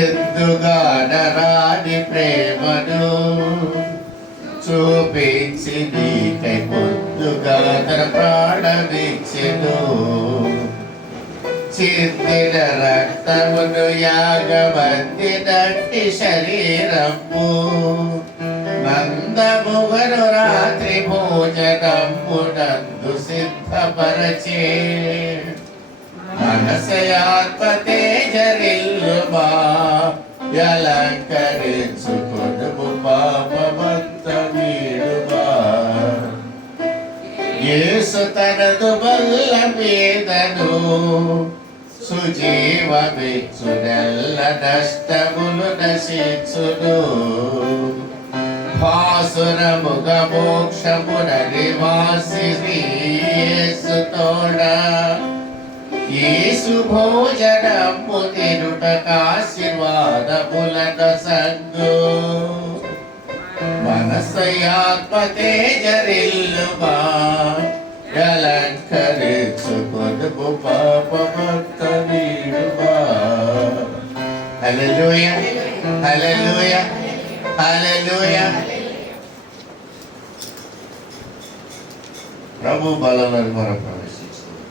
ఎందుగానరాని ప్రేమను చూపించి నీకై ముందుగా తన ప్రాణమిచ్చెను. చిందిన రక్తమును యాగమందినట్టి శరీరము నందముగను రాత్రి భోజనమునందు సిద్ధపరచే. మనసయాత్మ తేజరిల్లుమా యలంకరించుకొనుము పాపమంత వీడుమా. యేసు తనదు బల్ల మీదను సుజీవమిచ్చునెల్ల నష్టములు నశించును. భాసురముగ మోక్షమున నివాసి యేసు తోడా. యేసు భోజనము తినుటకాశీర్వాదములక సంగు. మనసయాత్మ తేజరిల్లుమా యలంకరించుకొనుము పాపమంత వీడుమా. హల్లెలూయా హల్లెలూయా హల్లెలూయా. ప్రభు బలంలో మనం ప్రవేశిస్తున్నాం.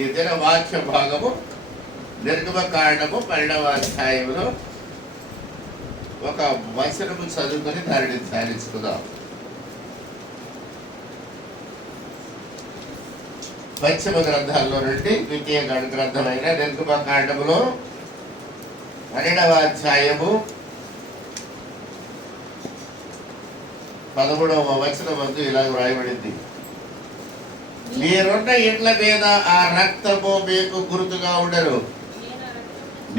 ఈ దిన వాక్య భాగము నిర్గమకాండము 12వ అధ్యాయంలో ఒక వచనము చదువుకొని దానిని ధ్యానించుకుందాం. పంచమ గ్రంథాల్లో నుండి ద్వితీయ గ్రంథమైన నిర్గమకాండములో 12వ అధ్యాయము 13వ వచనం వద్ద ఇలా వ్రాయబడింది. మీరున్న ఇండ్ల మీద ఆ రక్తము మీకు గుర్తుగా ఉండరు.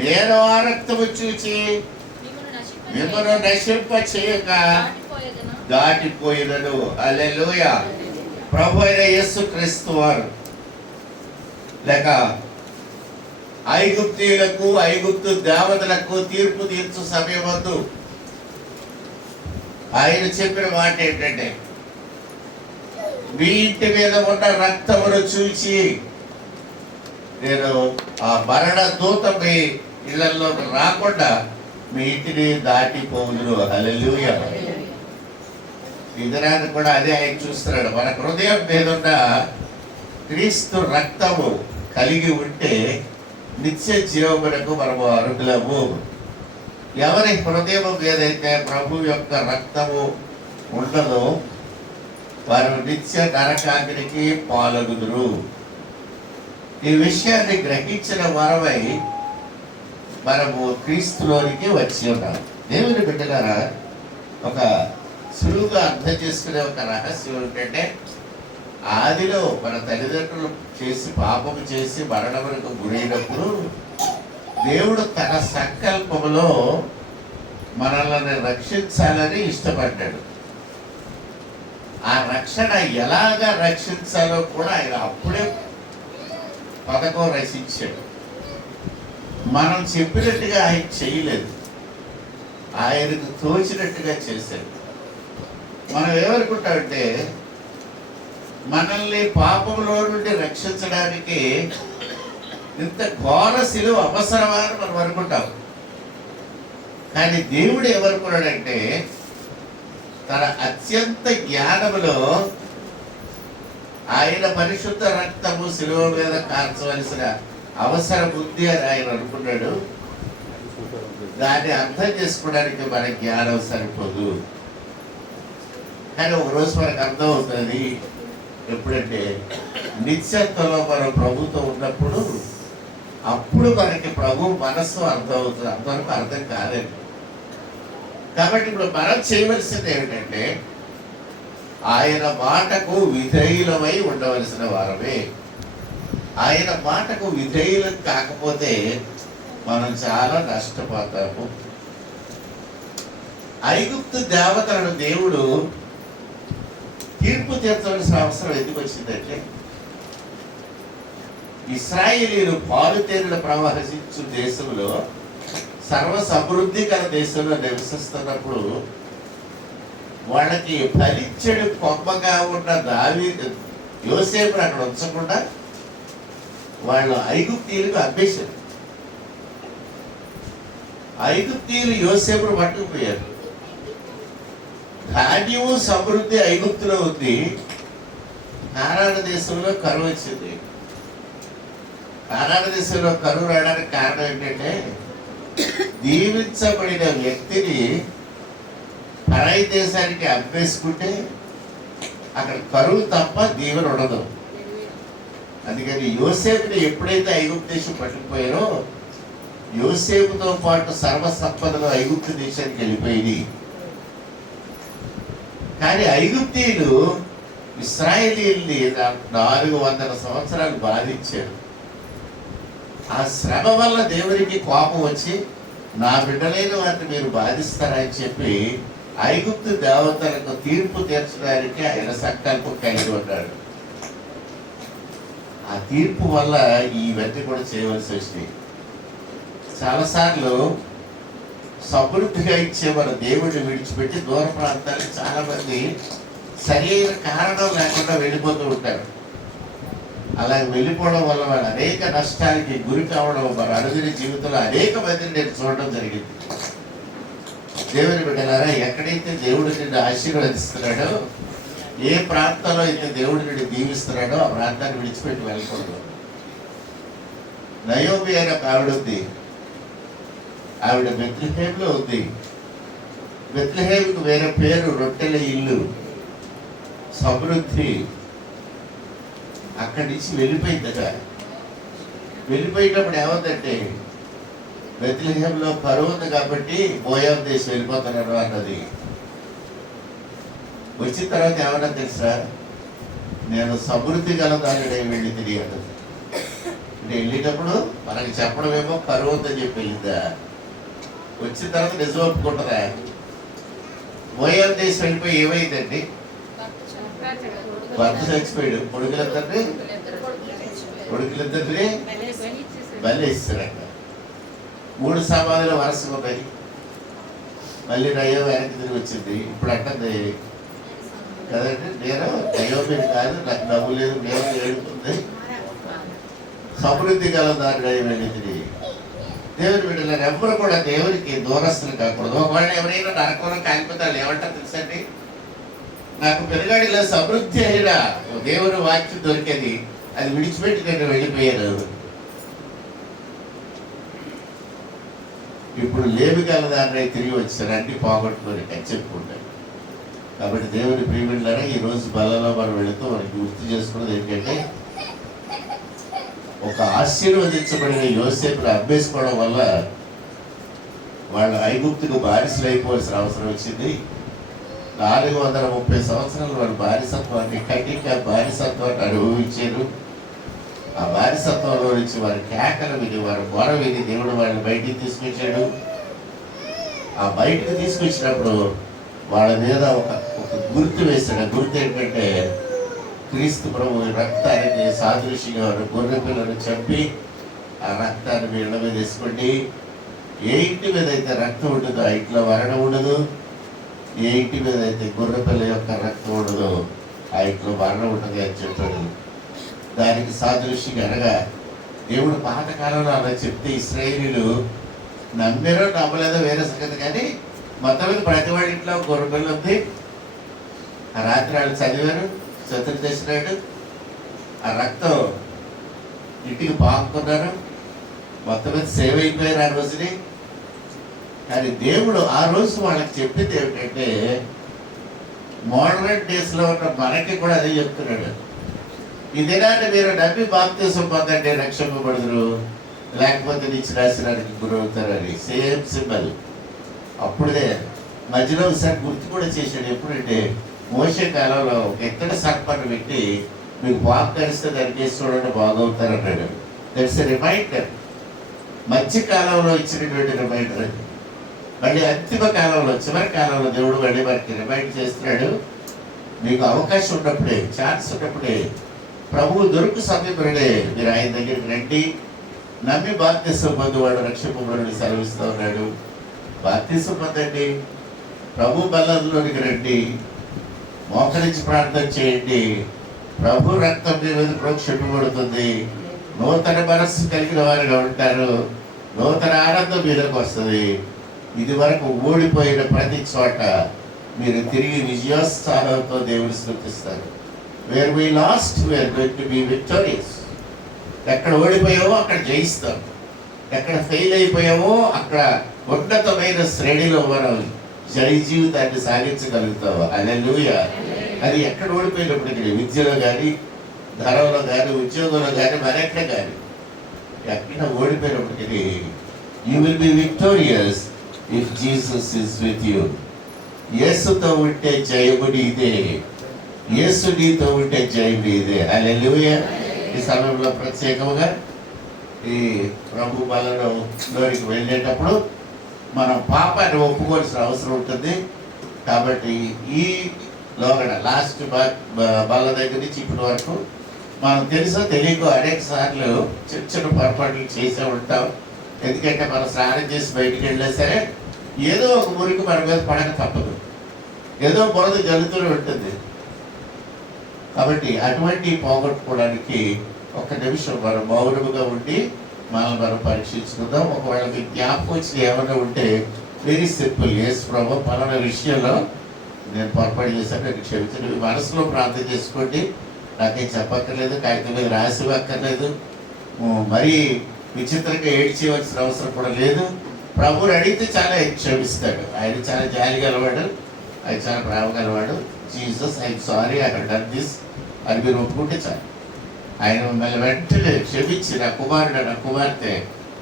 నేను ఆ రక్తము చూచి మిమ్మల్ని నశింప చేయక దాటిపోయినను. హల్లెలూయా. ప్రభు అయిన యేసు క్రీస్తు వారు లేక ఐగుప్తీయులకు ఐగుప్తు దేవతలకు తీర్పు తీర్చు సమయం వద్దు ఆయన చెప్పిన మాట ఏంటంటే, మీ ఇంటి మీద ఉన్న రక్తమును చూచి నేను ఆ మరణ దూత మీ ఇళ్లలో రాకుండా మీ ఇంటిని దాటిపోదురు. హల్లెలూయా. ఈ దినాన్ని కూడా అదే ఆయన చూస్తున్నాడు. మన హృదయం మీద ఉన్న క్రీస్తు రక్తము కలిగి ఉంటే నిత్య జీవమునకు మనము అర్హులము. ఎవరి హృదయం ఏదైతే ప్రభు యొక్క రక్తము ఉండదో వారు నిత్య నరకాగ్నికి పాల్గొదురు. ఈ విషయాన్ని గ్రహించిన వారమై మనము క్రీస్తులోనికి వచ్చి ఉన్నాం. దేవుని బిడ్డలారా, ఒక సులువుగా అర్థం చేసుకునే ఒక రహస్యం ఏంటంటే, ఆదిలో మన తల్లిదండ్రులు చేసి పాపము చేసి మరణములకు గురైనప్పుడు దేవుడు తన సంకల్పములో మనల్ని రక్షించాలని ఇష్టపడ్డాడు. ఆ రక్షణ ఎలాగా రక్షించాలో కూడా ఆయన అప్పుడే పథకం రచించాడు. మనం చెప్పినట్టుగా ఆయన చేయలేదు, ఆయనకు తోచినట్టుగా చేశాడు. మనం ఏమనుకుంటామంటే, మనల్ని పాపంలో నుండి రక్షించడానికి ఇంత ఘోర శిలువ అవసరమా అని మనం అనుకుంటాం. కానీ దేవుడు ఏమనుకున్నాడంటే, తన అత్యంత జ్ఞానములో ఆయన పరిశుద్ధ రక్తము శిలువ మీద కార్చవలసిన అవసరం ఉంది అని ఆయన అనుకున్నాడు. దాన్ని అర్థం చేసుకోవడానికి మన జ్ఞానం సరిపోదు. కానీ ఒకరోజు మనకు అర్థం అవుతుంది. ఎప్పుడంటే నిత్యత్వంలో మనం ప్రభుత్వం ఉన్నప్పుడు అప్పుడు మనకి ప్రభు మనస్సు అర్థం అవుతుంది. అంతవరకు అర్థం కాలేదు. కాబట్టి ఇప్పుడు మనం చేయవలసింది ఏమిటంటే, ఆయన మాటకు విధేయులమై ఉండవలసిన వారమే. ఆయన మాటకు విధేయులం కాకపోతే మనం చాలా నష్టపోతాము. ఐగుప్తు దేవతలను దేవుడు తీర్పు తీర్చవలసిన అవసరం ఎందుకు వచ్చిందంటే, ఇశ్రాయేలీయులు పాలుతేనెలు ప్రవహించు దేశంలో సర్వ సమృద్ధి గల దేశంలో నివసిస్తున్నప్పుడు వాళ్ళకి ఫలించడు కొమ్మగా ఉన్న యోసేపుని అక్కడ ఉంచకుండా వాళ్ళు ఐగుప్తీయులకు అమ్మేశారు. ఐగుప్తీయులు యోసేపును పట్టుకుపోయారు. ధాన్యము సమృద్ధి ఐగుప్తులో ఉంది. కానాను దేశంలో కరువు వచ్చింది. కానాను దేశంలో కరువు రావడానికి కారణం ఏంటంటే దీవించబడిన వ్యక్తిని పరాయి దేశానికి అమ్మేసుకుంటే అక్కడ కరువు తప్ప దీవెన ఉండదు. అందుకని యోసేపుని ఎప్పుడైతే ఐగుప్తు దేశం పట్టుకుపోయారో యోసేపుతో పాటు సర్వసంపదలు ఐగుప్తు దేశానికి వెళ్ళిపోయింది. కానీ ఐగుప్తీయులు ఇశ్రాయేలీయుల్ని 400 సంవత్సరాలు బాధించారు. ఆ శ్రమ వల్ల దేవునికి కోపం వచ్చి నా బిడ్డలైన వారిని మీరు బాధిస్తారని చెప్పి ఐగుప్తు దేవతలకు తీర్పు తీర్చడానికి ఆయన సంకల్పం కలిగి ఉన్నాడు. ఆ తీర్పు వల్ల ఇవన్నీ కూడా చేయవలసి వచ్చింది. చాలాసార్లు సమృద్ధిగా ఇచ్చే మన దేవుడిని విడిచిపెట్టి దూర ప్రాంతానికి చాలా మంది సరైన కారణం లేకుండా వెళ్ళిపోతూ ఉంటారు. అలా వెళ్ళిపోవడం వల్ల వాళ్ళు అనేక నష్టానికి గురి కావడం మన అనుదిన జీవితంలో అనేక మందిని నేను చూడడం జరిగింది. దేవుని బిడ్డలారా, ఎక్కడైతే దేవుడు నిన్ను ఆశీర్వదిస్తున్నాడో, ఏ ప్రాంతంలో అయితే దేవుడు నిన్ను దీవిస్తున్నాడో ఆ ప్రాంతాన్ని విడిచిపెట్టి వెళ్ళకూడదు. నయోమి అనే ఒక ఆవిడ ఉంది. ఆవిడ బెత్లెహేంలో ఉంది. బెత్లెహేంకు వేరే పేరు రొట్టెల ఇల్లు, సమృద్ధి. అక్కడి నుంచి వెళ్ళిపోయిందట. వెళ్ళిపోయినప్పుడు ఏమందంటే బెత్లెహేంలో కరువు ఉంది కాబట్టి మోయాబు దేశం వెళ్ళిపోతున్నారు అన్నది. వచ్చిన తర్వాత ఏమన్నా తెలుసా, నేను సమృద్ధి గలదాన్ని వెళ్ళి తిరిగి అన్నది. అంటే వెళ్ళేటప్పుడు మనకి చెప్పడమేమో కరువు ఉందని చెప్పి వెళ్ళిందా, వచ్చిన తర్వాత నిజం ఒప్పుకుంటుందా? మోయాబు దేశం వెళ్ళిపోయి ఏమైందండి, భర్త చచ్చిపోయాడు, కొడుకులిద్దరిని బలి ఇస్తారట. 3 సమాధులు వరుసగా ఉన్నాయి. మళ్ళీ నయో వెనక్కి తిరిగి వచ్చింది. ఇప్పుడు అంటుంది కదండి, నేను నయో మీరు కాదు, నాకు డబ్బు లేదు, నేను ఏడుతుంది, సమృద్ధి గల దాని వెళ్ళి తిరిగి. దేవుని బిడ్డలను ఎవరు కూడా దేవునికి దూరస్తులు కాకూడదు. ఒకవేళ ఎవరైనా నరకంలో కాలిపోతారు ఏమంటారు తెలుసండి, నాకు పెరుగాడిలో సమృద్ధి అయినా దేవుని వాక్యం దొరికేది, అది విడిచిపెట్టి నేను వెళ్ళిపోయాను. ఇప్పుడు లేవి గలదాన్ని తిరిగి వచ్చారు, అన్ని పోగొట్టుకొని చెప్పుకుంటారు. కాబట్టి దేవుని ప్రియమిళ్ళరా, ఈ రోజు బలలో మనం వెళుతూ మనకి గుర్తు చేసుకున్నది ఏంటంటే, ఒక ఆశీర్వదించబడిన యోసేపును అమ్మేసుకోవడం వల్ల వాళ్ళు ఐగుప్తుకు బానిసలు అయిపోవాల్సిన అవసరం వచ్చింది. 430 సంవత్సరాలు వారి బానిసత్వాన్ని కఠిక బానిసత్వాన్ని అనుభవించారు. ఆ బానిసత్వంలో నుంచి వారి కేకలు విని, వారి గొర విని దేవుడు వాళ్ళని బయటికి తీసుకొచ్చాడు. ఆ బయటకు తీసుకొచ్చినప్పుడు వాళ్ళ మీద ఒక గుర్తు వేశాడు. ఆ గుర్తు ఏంటంటే క్రీస్తు ప్రభు రక్తాన్ని సాదృశ్యంగా గొర్రె పిల్లను చంపి ఆ రక్తాన్ని మీ ఇళ్ళ మీద వేసుకోండి. ఏ ఇంటి మీద అయితే రక్తం ఉంటుందో ఆ ఇంట్లో మరణం ఉండదు. ఏ ఇంటి మీద అయితే గొర్రె పిల్ల యొక్క రక్తం ఉండదో ఆ ఇంట్లో మరణం ఉంటుంది అని చెప్పాడు. దానికి సాదృశ్యంగా అనగా దేవుడు పాతకాలంలో అలా చెప్తే ఇశ్రాయేలీయులు నమ్మారో నమ్మలేదో వేరే సంగతి, కానీ మొత్తం మీద ప్రతి వాడి ఇంట్లో గొర్రె పిల్ల ఉంది. ఆ రాత్రి వాళ్ళు చదివారు, చతుర్దశినాడు ఆ రక్తం ఇంటికి పాకున్నారు. మొత్తం మీద సేవ అయిపోయారు ఆ రోజుని. కానీ దేవుడు ఆ రోజు వాళ్ళకి చెప్పింది ఏమిటంటే, మోడర్న్ డేస్లో ఉన్న మనకి కూడా అదే చెప్తున్నాడు. ఈ దినాన్ని మీరు నమ్మి బాప్తిసం పొందండి, రక్షింపబడుదురు, లేకపోతే నిత్యనాశనానికి గురవుతారని. Same symbol. అప్పుడే మధ్యలో ఒకసారి గుర్తు కూడా చేశాడు. ఎప్పుడంటే మోషే కాలంలో ఒక ఎత్తడి సర్పాన్ని పెట్టి మీకు పాపం కలిస్తే దానికి వేసి చూడండి బాగవుతారు అన్నాడు. That's a reminder. మధ్య కాలంలో ఇచ్చినటువంటి రిమైండర్ అది. మళ్ళీ అంతిమ కాలంలో, చివరి కాలంలో దేవుడు మళ్ళీ మనకి రిమైండ్ చేస్తున్నాడు. మీకు అవకాశం ఉన్నప్పుడే, ఛాన్స్ ఉన్నప్పుడే, ప్రభువు దొరుకు సమీపంలోనే మీరు ఆయన దగ్గరికి రండి. నమ్మి బాప్తిసం పొందువాడు రక్షింపబడుని సెలవిస్తూ ఉన్నాడు. బాప్తిసం పొందండి. ప్రభు బలంలోనికి రండి, మోకరించి ప్రార్థన చేయండి. ప్రభు రక్తం మీ మీద ప్రోక్షింపబడుతుంది. నూతన మనస్సు కలిగిన వారుగా ఉంటారు. నూతన ఆనందం మీదకి వస్తుంది. ఇది వరకు ఓడిపోయిన ప్రతి చోట మీరు తిరిగి విజయోత్సాహంతో దేవుని స్తుతిస్తారు. Where we lost we're going to be victorious. ఎక్కడ ఓడిపోయావో అక్కడ జయిస్తాం. ఎక్కడ ఫెయిల్ అయిపోయావో అక్కడ ఉన్నతమైన శ్రేణిలో మనం జయ జీవితాన్ని సాగించగలుగుతావు. హల్లెలూయా. అది ఎక్కడ ఓడిపోయినప్పటికీ, విద్యలో కానీ, ధనంలో కానీ, ఉద్యోగంలో కానీ, మరెక్కడ కానీ ఎక్కడ ఓడిపోయినప్పటికీ you will be victorious if Jesus is with you. యేసుతో ఉంటే జయము నీదే. యేసు నీతో ఉంటే జయం నీదే. హల్లెలూయా. ఈ సమయంలో ప్రత్యేకంగా ఈ ప్రభు బలంలోకి వెళ్ళేటప్పుడు మనం పాపాన్ని ఒప్పుకోవాల్సిన అవసరం ఉంటుంది. కాబట్టి ఈ లోగడ లాస్ట్ బల్ల దగ్గర నుంచి ఇప్పటి వరకు మనం తెలుసో తెలియకో అనేక సార్లు చిన్న చిన్న పొరపాట్లు చేసే ఉంటాం. ఎందుకంటే మనం స్నానం చేసి బయటికి వెళ్ళినా సరే ఏదో ఒక మురికి మన మీద పడక తప్పదు, ఏదో బురద జరుగుతూనే ఉంటుంది. కాబట్టి అటువంటి పోగొట్టుకోవడానికి ఒక్క నిమిషం మనం మౌనముగా ఉండి మనం పరీక్షించుకుందాం. ఒకవేళ మీకు జ్ఞాపకం వచ్చిన ఏమైనా ఉంటే వెరీ సింపుల్, యేసు ప్రభు పలానా విషయంలో నేను పొరపాటు చేశాను, నేను క్షమించండి. మనసులో ప్రార్థన చేసుకోండి. నాకేం చెప్పక్కర్లేదు, కాగితం మీద రాసి అక్కర్లేదు, మరీ విచిత్రంగా ఏడ్చేయవలసిన అవసరం కూడా లేదు. ప్రభువుని అడిగితే చాలా క్షమిస్తాడు. ఆయన చాలా జాలి గలవాడు, ఆయన చాలా ప్రేమ గలవాడు. Jesus I'm sorry I have done this అని మీరు ఒప్పుకుంటే చాలు. ఆయన మిమ్మల్ని వెంటనే క్షమించి, నా కుమారుడు నా కుమార్తె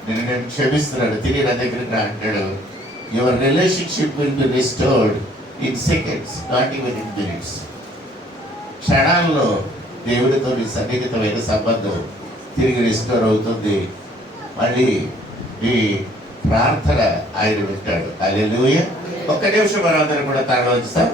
నేను క్షమిస్తున్నాడు, తిరిగి నా దగ్గరికి రా అంటాడు. Your relationship will be restored in seconds, not even in minutes. క్షణాల్లో దేవుడితో నీ సన్నిహితమైన సంబంధం తిరిగి రిస్టోర్ అవుతుంది. మళ్ళీ ఈ ప్రార్థన ఆయన వింటాడు. హల్లెలూయా. ఒక్క నిమిషం మనం అందరం కూడా తరలి వచ్చాం.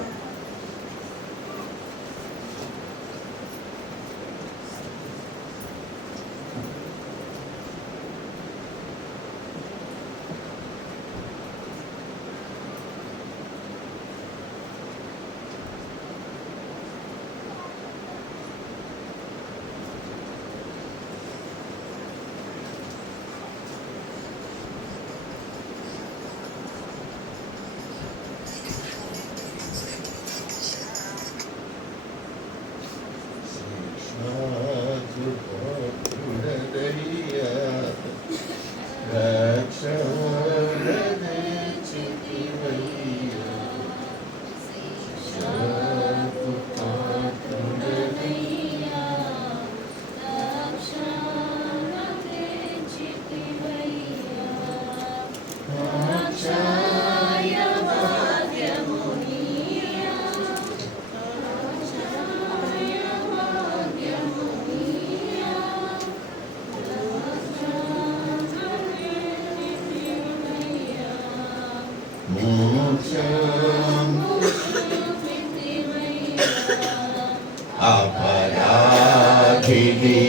అపరాధిని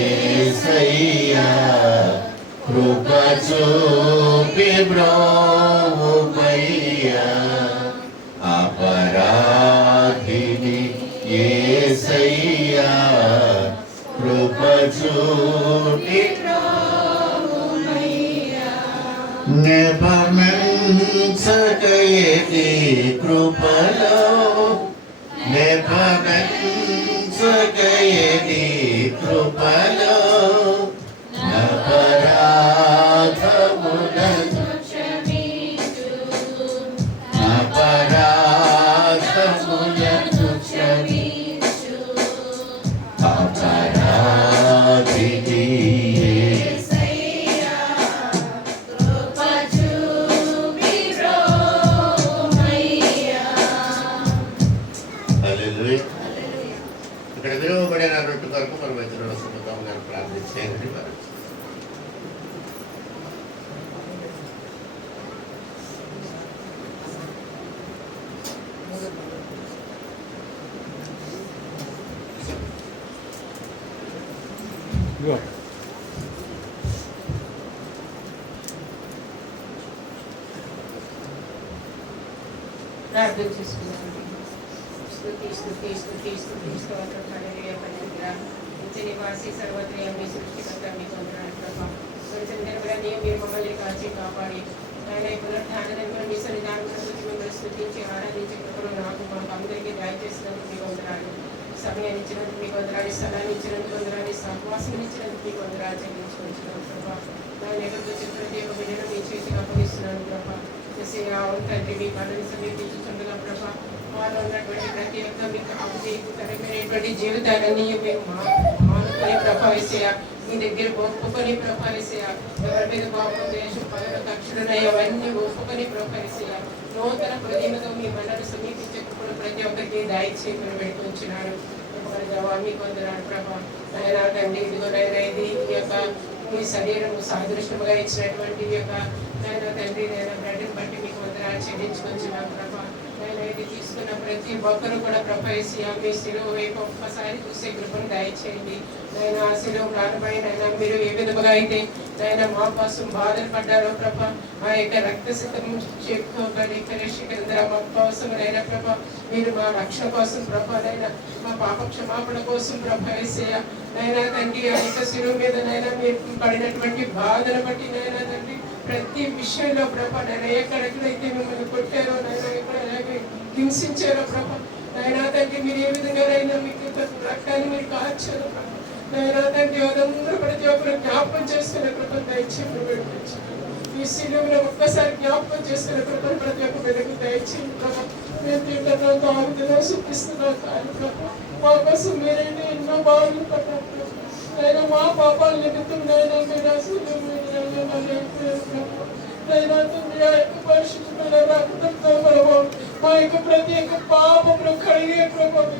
యేసయ్యా కృప చూపి బ్రోవుమయ్యా. అపరాధిని యేసయ్యా కృప చూపి నెపమెంచకయేది కృపలో, నెపమెంచకయేది కృపలో, అపరాధములను క్షమించు, అపరాధములను క్షమించు. అపరాధిని ఇక్కడ విలువబడిన రొట్టె కొరకు మన మధ్యలో సుమతం గారు ప్రార్థించేయండి. ప్రార్థన చేసుకున్నాను. స్తుతి స్తుతి స్తుతి స్తుతి స్తోత్రం హల్లెలూయా హల్లెలూయా. నిత్య నివాసి సర్వత్రయ మీ సృష్టికర్త మీకు వందనాలు ప్రభా. మీరు మమ్మల్ని కాచి కాపాడి ఆయన పునరుద్ధానంలో మీ సన్నిధానంలో మిమ్మల్ని స్తుతించి ఆరాధించే కృపను నాకు మాకు అందరికీ దయచేసినందుకు మీకు వందనాలు. సమయాన్ని ఇచ్చినందుకు మీకు వందనాలు, స్థలాన్ని ఇచ్చినందుకు వందనాలు, సహవాసం ఇచ్చినందుకు మీకు వందనాలు చెల్లించుకుంటున్నాను ప్రభా. నేను ఎక్కడికి వచ్చిన ప్రతి ఒక్క బిడ్డను మీ చేతికి అప్పగిస్తున్నాను ప్రభా. తండ్రి మీ పనులు సమీపించుతుండగా ప్రభా, వారు ఉన్నటువంటి ప్రతి ఒక్క మీకు అభివృద్ధికరమైనటువంటి జీవితాలన్నీ మేము మానుకొని ప్రభావిసేయ మీ దగ్గర ఒప్పుకొని ప్రభావిసేయ ఎవరి మీద కోపం దేశం పగల కక్షలున్నాయి అవన్నీ ఒప్పుకొని ప్రభావిసేయ నూతన హృదయంతో మీ మనను సమీపించకుండా ప్రతి ఒక్కరికి దయచేయమని పెట్టుకుంటున్నాడు. మీకు వందనాలు ప్రభా. నైనా తండ్రి ఇదిగో నైనా ఇది ఈ యొక్క మీ శరీరం సాదృశ్యముగా ఇచ్చినటువంటి యొక్క నైనా తండ్రి నైనా బ్రెడ్ని బట్టి మీకు వందనాలు చెల్లించుకొచ్చినాను ప్రభా. నేను ఇది తీసుకున్న ప్రతి ఒక్కరు కూడా ప్రభావిసి మీ శిలువ వైపు ఒక్కసారి చూసే కృపను దయచేయండి. నైనా ఆ శిలువ ప్రాణపై నైనా మీరు ఏ విధముగా అయితే నైనా మా కోసం బాధలు పడ్డారో ప్రభా, ఆ యొక్క రక్తసిద్ధం మా కోసం నైనా ప్రభా, మీరు మా రక్షణ కోసం ప్రభా, నైనా మా పాప క్షమాపణ కోసం ప్రభావిసేయ నైనా తండ్రి ఆ యొక్క శిలువ మీద నైనా మీరు పడినటువంటి బాధను బట్టి నైనా తండ్రి ప్రతి విషయంలో ప్రభా నైనా ఎక్కడెక్కడైతే మిమ్మల్ని కొట్టారో నైనా ఎక్కడైతే హింసించారో ప్రభా, నైనా తండ్రి మీరు ఏ విధంగానైనా మీకు రక్తాన్ని మీరు కార్చారో ప్రభా, నైనా తండ్రి అదందరూ ప్రతి ఒక్కరు జ్ఞాపకం చేసుకునే కృపను దయచేయండి పెట్టుకోవచ్చు. ఈ శిలువలో ఒక్కసారి జ్ఞాపకం చేసుకునే కృపను ప్రతి ఒక్క బిడ్డకు దయచేయండి ప్రభా. మేము తింటున్నాం, తాగుతున్నాం, సుఖిస్తున్నాం కానీ ప్రభా మా కోసం మీరైనా ఎన్నో బాధలు పడ్డారు ప్రభా. నైనా మా పాపాల నిమిత్తం నైనా మీరు అసలు నైనా తండ్రి ఆ యొక్క పరిశుద్ధమైన రక్తంతో ప్రభావం మా యొక్క ప్రతి ఒక్క పాపంలో కడిగే ప్రభావం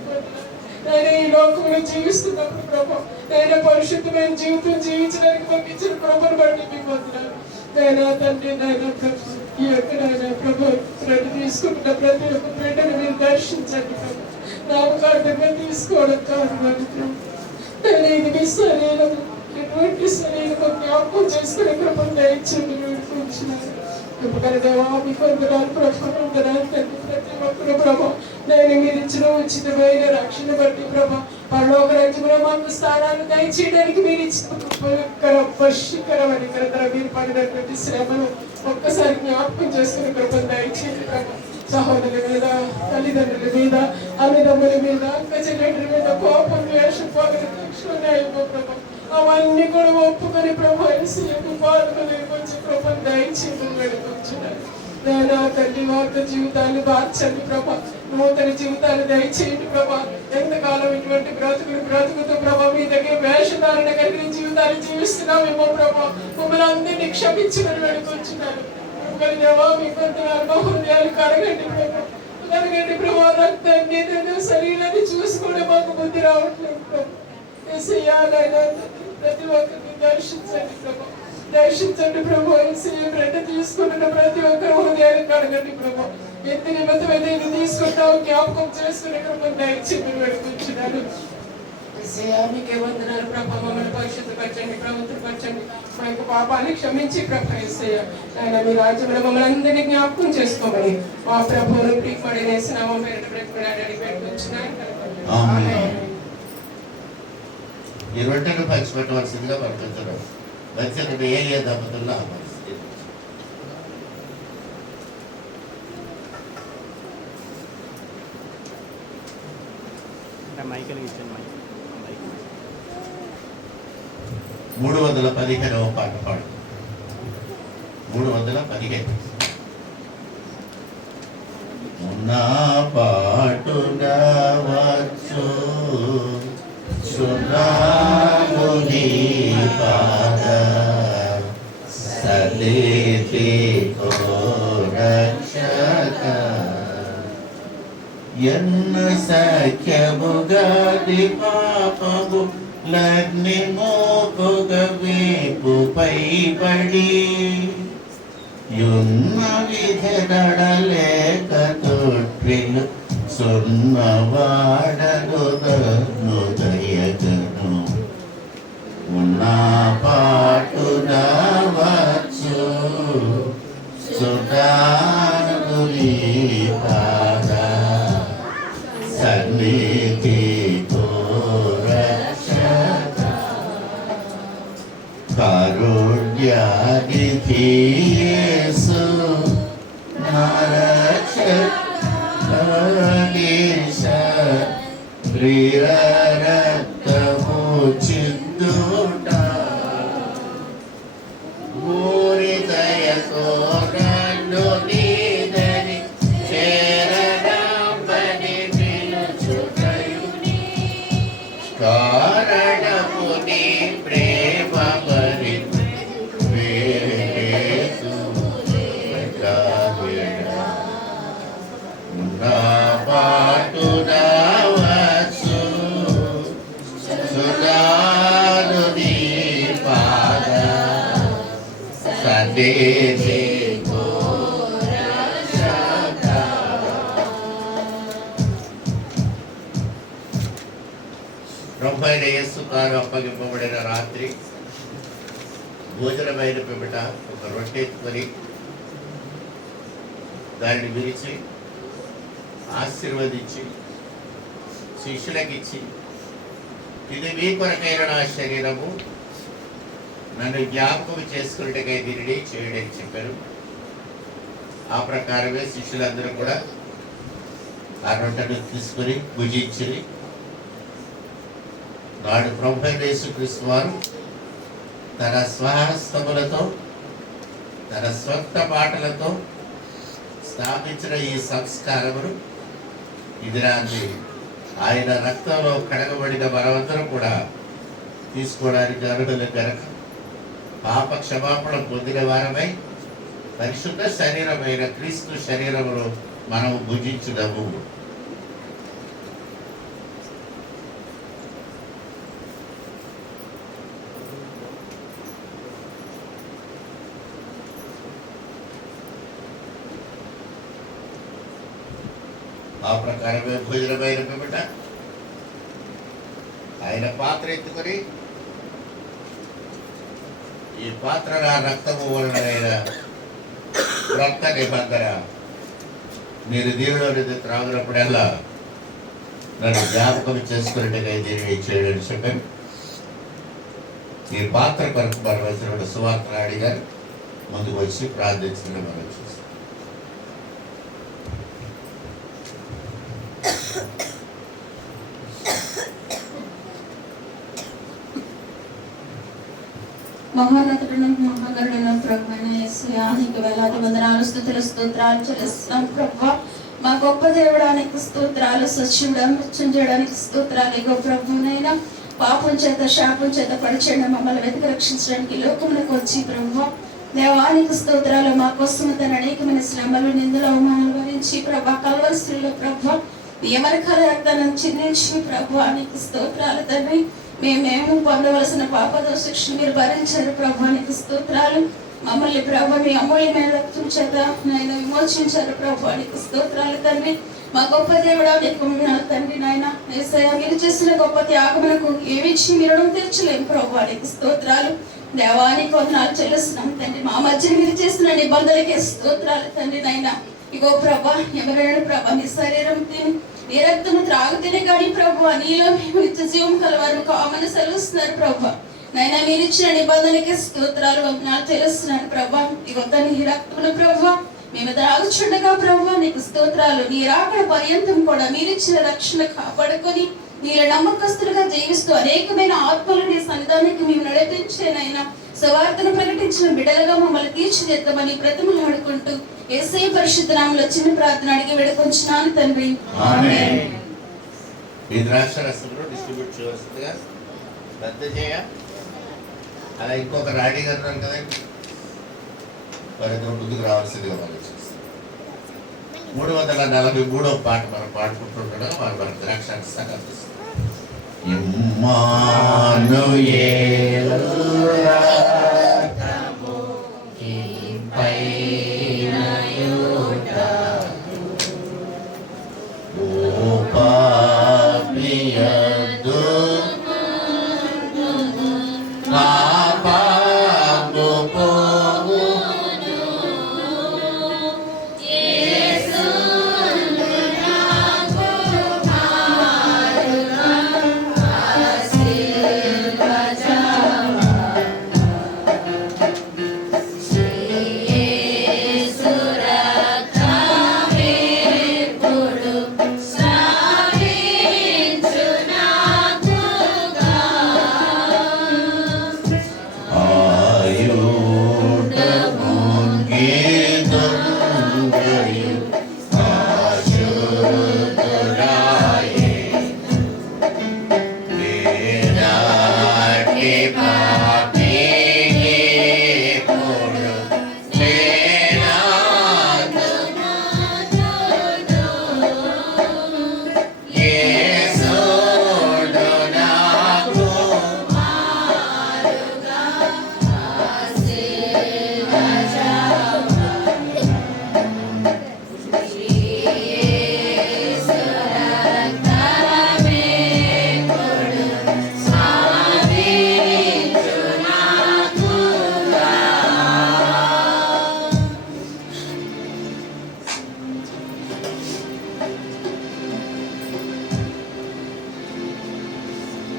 నైనా ఈ లోకంలో జీవిస్తున్నప్పుడు ప్రభావం నైనా పరిశుద్ధమైన జీవితం జీవించడానికి మాకు ఇచ్చిన ప్రభను బట్టి మీకు వందనాలు. నైనా తండ్రి నైనా ప్రభు ఈ యొక్క నైనా ప్రభు తీసుకుంటున్న ప్రతి ఒక్క బిడ్డను మీరు దర్శించండి ప్రభు. నామకార్థంగా తీసుకోవడం కాదు కానీ ప్రభు నేను ఇది మీ శరీరం ఎటువంటి శరీరం జ్ఞాపకం చేసుకునే కృపను దయచేయండి వేడుకుంటున్నాను. దేవా మీకు వందనాలు ప్రభు, వందనాలు తండ్రి. ప్రతి ఒక్కరు ప్రభా నేను మీరు ఇచ్చిన ఉచితమైన రక్షణ బట్టి ప్రభా పరలోక రాజ్యంలో మాకు స్థానాలు దయచేయడానికి మీరు ఇచ్చిన వశీకరమని కదా మీరు పడినటువంటి శ్రమను ఒక్కసారి జ్ఞాపకం చేసుకుని కృపను దయచేయండి ప్రభా. సహోదరుల మీద, తల్లిదండ్రుల మీద, అన్నదమ్ముల మీద, అక్క చెల్లెండ్రుల మీద కోపం, ద్వేషం, పగలు, ప్రభా అవన్నీ కూడా ఒప్పుకొని ప్రభావించి పాల్గొని కొంచెం ప్రభావం దయచేసి వెళ్ళిపోతున్నారు. నేను తల్లి వార్త జీవితాన్ని మార్చండి ప్రభా, నూతన జీవితాన్ని దయచేయండి ప్రభా. ఎంతకాలం ఇటువంటి బ్రతుకుతూ ప్రభా మీ దగ్గర వేషధారణ కలిగిన జీవితాన్ని జీవిస్తున్నామేమో ప్రభా, మమ్మల్ని అందరినీ క్షమించమని వెళ్ళిపోతున్నారు. దేవా మీ కొంత హృదయాలు కడగండి ప్రభా, కడగండి ప్రభా. రక్తాన్ని శరీరాన్ని చూసుకుంటే మాకు బుద్ధి రావట్లేదు ప్రభా. ప్రతి ఒక్కరిని దర్శించండి ప్రభా, దర్శించండి ప్రభు. బ్రెడ్ తీసుకుంటున్న ప్రతి ఒక్కరు హృదయాన్ని కడగండి ప్రభు. ఎంత నిమిత్తం అయితే ఇది తీసుకుంటావు జ్ఞాపకం చేసుకునే ప్రభు దయచేసి పెడుకుంటున్నాను. మీకే వందనాలు ప్రభా. మమ్మల్ని పరిశుద్ధపరచండి, ప్రభుత్వపరచండి, మా యొక్క పాపాన్ని క్షమించి ప్రభా. ఆయన మీ రాజ్యంలో మమ్మల్ని అందరినీ జ్ఞాపకం చేసుకోమని మా ప్రభువును ప్రీపడి వేసినామా పేరు పెట్టుకుంటున్నాను. ఈ రొట్టెను పంచిపెట్టవలసిందిగా పంపించడం వచ్చిన ఏలియా దంపతుల్లో ఆ పరిస్థితి. మైకల్ ఇచ్చాను. 315వ పాట పాడు. 315 నా పాటుగా వచ్చు సునాముని పాద సలేతి కోరక్షక ఎన్న సఖ్యముగాది పాపము లగ్ని మోపుగ వేపుపై పడి యున్న విధడలేక తొట్విలు సున్నవాడను దయగను ఉన్నా పాటుగా వచ్చు సుధానుని పాద నీతితో రక్షక కారుణ్యానిధి యేసు నా రక్షక ప్రియ రక్తము చిందుట ఊరి దయతో నన్ను నీదని చేరడంబని పిలుచుటయుని కారణము నీ ప్రేమ మరి వేసు నా పాటు నావచ్చు సునాను నీ పాద సందేశి ప్రభువైన యేసు తాను అప్పగింపబడిన రాత్రి భోజనమైన పిమ్మట ఒక రొట్టె ఎత్తుకొని దానిని విరిచి ఆశీర్వదించి శిష్యులకిచ్చి ఇది మీ కొరకైన నా శరీరము నన్ను జ్ఞాపకం చేసుకున్నట్టుగా దీనిని చేయడని చెప్పారు. ఆ ప్రకారమే శిష్యులందరూ కూడా ఆ రొట్టెను తీసుకుని భుజించి నాడు ప్రభువైన యేసుక్రీస్తు వారు తన స్వహస్తములతో తన స్వంత పాటలతో స్థాపించిన ఈ సంస్కారమును ఇది రాంది ఆయన రక్తంలో కడగబడిన మనమందరం కూడా తీసుకోవడానికి అర్హులు కనుక పాప క్షమాపణ పొందిన వారమై పరిశుద్ధ శరీరమైన క్రీస్తు శరీరమును మనం భుజించుదాము. ఆ ప్రకారమే భోజనమైన పిమ్మట ఆయన పాత్ర ఎత్తుకొని ఈ పాత్ర నా రక్తము వలన రక్త నిబంధన మీరు దీనిలోని త్రాగినప్పుడల్లా నన్ను జ్ఞాపకం చేసుకున్నట్టుగా దీన్ని చేయడం చెప్పాను. ఈ పాత్ర కొరకు పరమేశ్వరుడు సువార్తనాడి గారు ముందుకు వచ్చి ప్రార్థించడం మనం చూస్తాం. మహోన్నతుడును మహాగరుడును ప్రభువైన యేసయ్యా నీకు వేలాది వందనాలు స్తుతులు స్తోత్రాలు చెల్లిస్తున్నాం ప్రభువా. మా గొప్ప దేవుడానికి స్తోత్రాలు, సత్యుడా మృత్యుంజయడానికి స్తోత్రాలు. ఇగో ప్రభువునైనా పాపం చేత శాపం చేత పడిచేయండి మమ్మల్ని వెతికి రక్షించడానికి లోకంలోకి వచ్చి ప్రభువా దేవానికి స్తోత్రాలు. మా కోసం తన అనేకమైన శ్రమలు నిందలు అవమానాలు భరించి ప్రభా కల్వరి స్త్రీలో ప్రభా నియమరకాల రక్తాన్ని చిందించి ప్రభువానికి స్తోత్రాలు తండ్రి. మేము పొందవలసిన పాపదో శిక్షను మీరు భరించారు ప్రభువానికి స్తోత్రాలు. మమ్మల్ని ప్రభు మీ అమూల్యమైన రక్తం చేత నాయన విమోచించారు ప్రభువానికి స్తోత్రాలు తండ్రి. మా గొప్ప దేవుడా నీకు తండ్రి నాయన యేసయ్యా మీరు చేసిన గొప్ప త్యాగములకు ఏమిచ్చి మీరు తీర్చలేము ప్రభువానికి స్తోత్రాలు. దేవానికి వందనాలు చెల్లిస్తున్నాం తండ్రి. మా మధ్య మీరు చేసిన నిబంధనలకే స్తోత్రాలు తండ్రి నాయన. ఇగో ప్రభా ఎవరైనా ప్రభా నీ శరీరం తిని నీ రక్తము త్రాగుతేనే కానీ ప్రభు నీలో మేము నిత్య జీవం కలవారు కామని సెలవుస్తున్నారు ప్రభు. నైనా మీరు ఇచ్చిన నిబంధనకి స్తోత్రాలు వందనాలు తెలుస్తున్నాను ప్రభా. ఇగో నీ రక్తమును ప్రభు మేము త్రాగుచుండగా ప్రభు నీకు స్తోత్రాలు. నీ రాకడ పర్యంతం కూడా మీరు ఇచ్చిన రక్షణ కాపాడుకొని నీలో నమ్మకస్తులుగా జీవిస్తూ అనేకమైన ఆత్మలు నీ సన్నిధానానికి మేము నడిపించేనైనా సువార్తను ప్రకటించిన బిడ్డలుగా మమ్మల్ని తీర్చిదిద్దమని బ్రతిమలాడుకుంటూ యేసయ్య పరిశుద్ధ నామములో చిన్న ప్రార్థన అడిగి వేడుకొంచున్నాను తండ్రి. ఆమేన్. ఈ ద్రాక్షరసంలో డిస్ట్రిబ్యూట్ చేయవలసిందిగా రద్దు చేయ. అలా ఇంకొక రాడీ గారు ఉన్నారు కదండి, వారిద్దరు ముందుకు రావాల్సిందిగా మనం చూస్తాం. 343వ పాట మనం పాడుకుంటుండగా వారు మన ద్రాక్షరసం అందిస్తారు. ఇమ్మానుయేలు రక్తము ఇంపైనయుట ఓ పాపియదు నా పాపము పోవును యేసు నాకు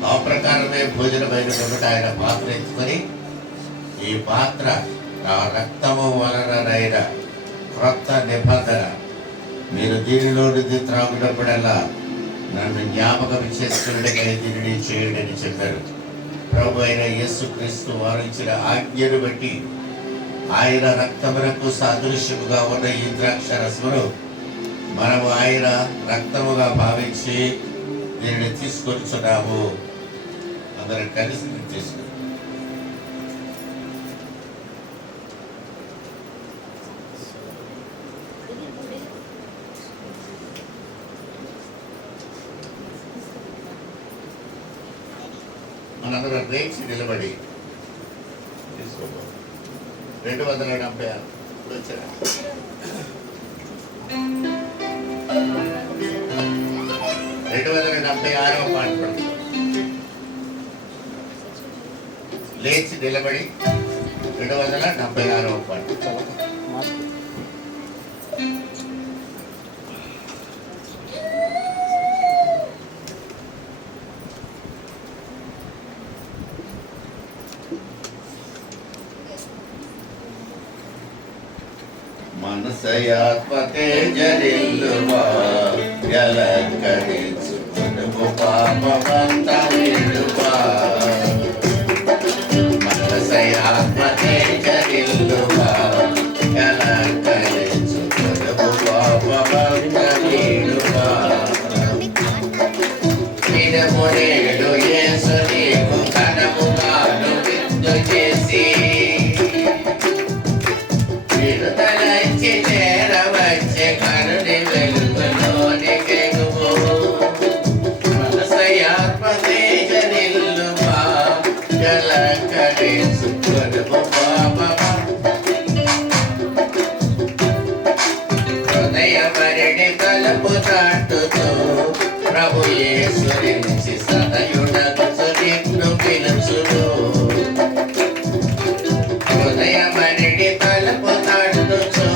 ఆ ప్రకారమే భోజనమైన పిమ్మట ఆయన పాత్ర ఎత్తుకొని, ఈ పాత్ర నా రక్తము వలననైన క్రొత్త నిబంధన, మీరు దీనిలో నుండి త్రాగునప్పుడల్లా నన్ను జ్ఞాపకం చేసుకున్నట్టుగా దీనిని చేయుడని చెప్పారు. ప్రభు అయిన యేసుక్రీస్తు వారు ఇచ్చిన ఆజ్ఞను బట్టి ఆయన రక్తమునకు సాదృశ్యముగా ఉన్న ఈ ద్రాక్ష రసమును మనము ఆయన రక్తముగా భావించి దీనిని తీసుకొచ్చున్నాము. అందరం కలిసి తీసుకున్నాం. మనందరం రేచి నిలబడి తీసుకోబో. 276 వచ్చారా? 276వ పాట పడుతుంది. లేచి నిలబడి 276వ పాట. మనసయాత్మతే జనిల్లువా ఎలంకరించు మనము పాపమంత విడువా. మనసయాత్మతే జనిల్లువా ఎలంకరించు మనము పాపమంత విడువా. దినము నేడు యేసు నీకు ఘనముగాను విందు చేసి విడుదలచ్చి చేరవచ్చే కరుణి వెలుగులోనికెగువు. మనసయాత్మతే జనిల్లువా ఎలంకరించు మనము పాపమా. హృదయమరిని తలుపు తట్టుతూ ప్రభు యేసు నుంచి సదయుడగుచు నిన్ను పిలుచును. హృదయమరిని తలుపు తట్టుచు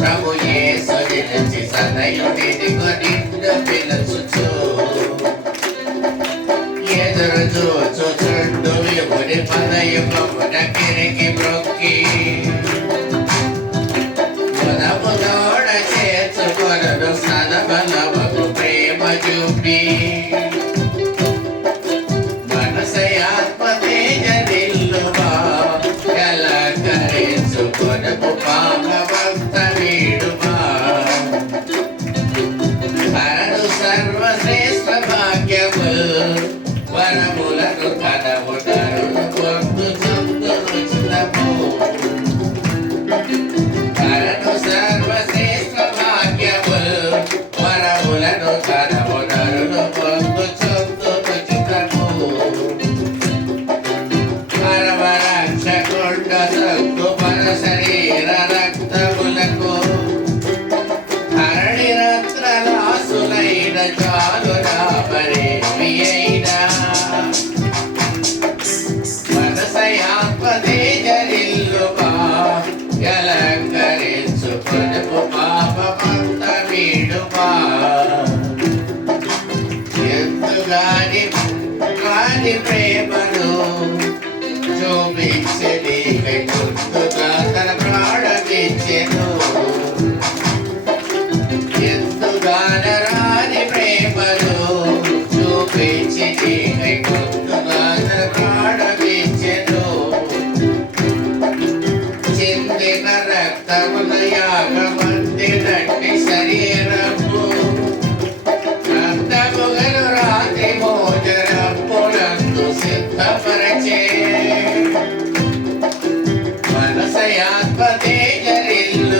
ప్రభు యేసు నుంచి సదయుడిదిగో నిన్ను పిలుచుచు. ఎదురు చూచుచుండు విముని పదయుగమున కిరికి మ్రొక్కి ముదముదోడ చేర్చుకొనను సదబలమగు ప్రేమ చూపి. మనసయాత్మతే జనిల్లువా ఎలంకరించు మనము పాపమంత వీడువా. హరను సర్వశ్రేష్ఠ భాగ్యములు వరములను ధనము నరులు పొందుచుందు ఉచితము. హరను సర్వశ్రేష్ఠ భాగ్యములు వరములను ధనము నరులు పొందుచుందు ఉచితము. పరమరక్షకుండ సత్తు పర శరీర రక్తములకు హరణి రత్నలాసులైన చాలునా మరేమి అయినా. మనసయాత్మతే జనిల్లువా ఎలంకరించు మనము పాపమంత వీడువా. ఎందుగాని వాని ప్రేమను చూపించి నీకై గుర్తుగా తన ప్రాణమిచ్చెను. ఎందుగాన రాని ప్రేమను చూపించి నీకై గుర్తుగా తన ప్రాణమిచ్చెను. చిందిన రక్తముల యాగమందినట్టి శరీరము రక్తముగను రాత్రి భోజనమునందు సిద్ధపరచే. మనసయాత్మతే జనిల్లువా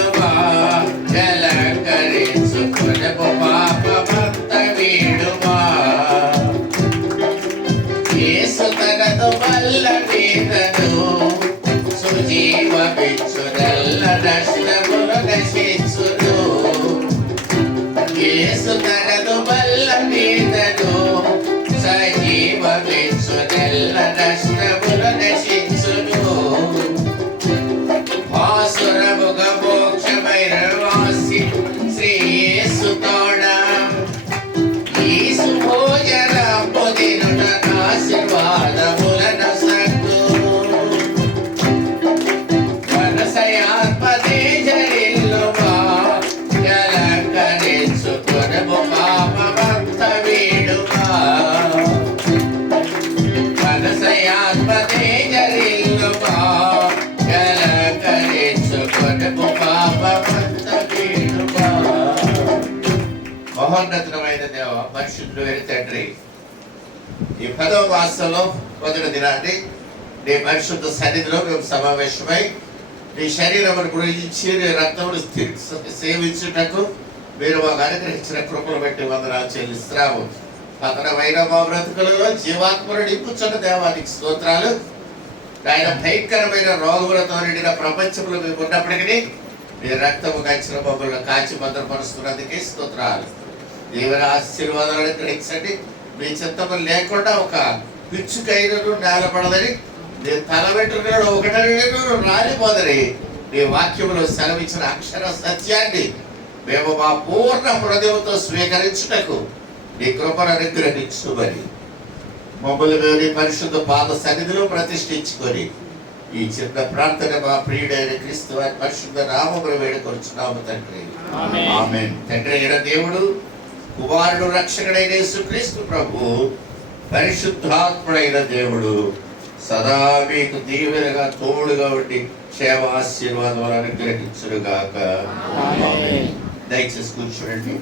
మహోన్నతమైన దేవ, పరిశుద్ధుడు అయిన తండ్రి, ఈ 10వ మాసంలో మొదటి దినాన్ని నీ పరిశుద్ధ సన్నిధిలో మేము సమావేశమై నీ శరీరమును గురించి నీ రక్తమును సేవించుటకు మీరు మాకు అనుగ్రహించిన కృపలు బట్టి వందనాలు చెల్లిస్తున్నాము. పతనమైన మా బ్రతుకులలో జీవాత్మను నింపుచున్న దేవానికి స్తోత్రాలు. ఆయన భయంకరమైన రోగములతో నిండిన ప్రపంచంలో మేము ఉన్నప్పటికీ మీ రక్తము గంచిన మమ్మల్ని కాచి భద్రపరుస్తున్నందుకే స్తోత్రాలు. దేవుని ఆశీర్వాదాలను గ్రహించండి. మీ చిత్తము లేకుండా ఒక పిచ్చుకైనను నేలపడదని, నీ తల వెంట్రుకలు ఒకటైనను రాలిపోదని నీ వాక్యములో సెలవిచ్చిన అక్షర సత్యాన్ని మేము మా పూర్ణ హృదయంతో స్వీకరించుటకు నీ కృపను అనుగ్రహించుమని మమ్మల్ని మేము నీ పరిశుద్ధ పాద సన్నిధిలో ప్రతిష్ఠించుకొని ఈ చిన్న ప్రార్థన మా ప్రియుడైన క్రీస్తు వారి పరిశుద్ధ నామమును వేడుకొచ్చున్నాము తండ్రి. ఆమేన్. తండ్రి అయిన దేవుడు, కుమారుడు రక్షకుడైన యేసుక్రీస్తు ప్రభు, పరిశుద్ధాత్ముడైన దేవుడు సదా మీకు దీవెనగా తోడుగా ఉండి క్షేమ ఆశీర్వాదాలను అనుగ్రహించునుగాక. ఆమేన్. దయచేసి కూర్చోండి.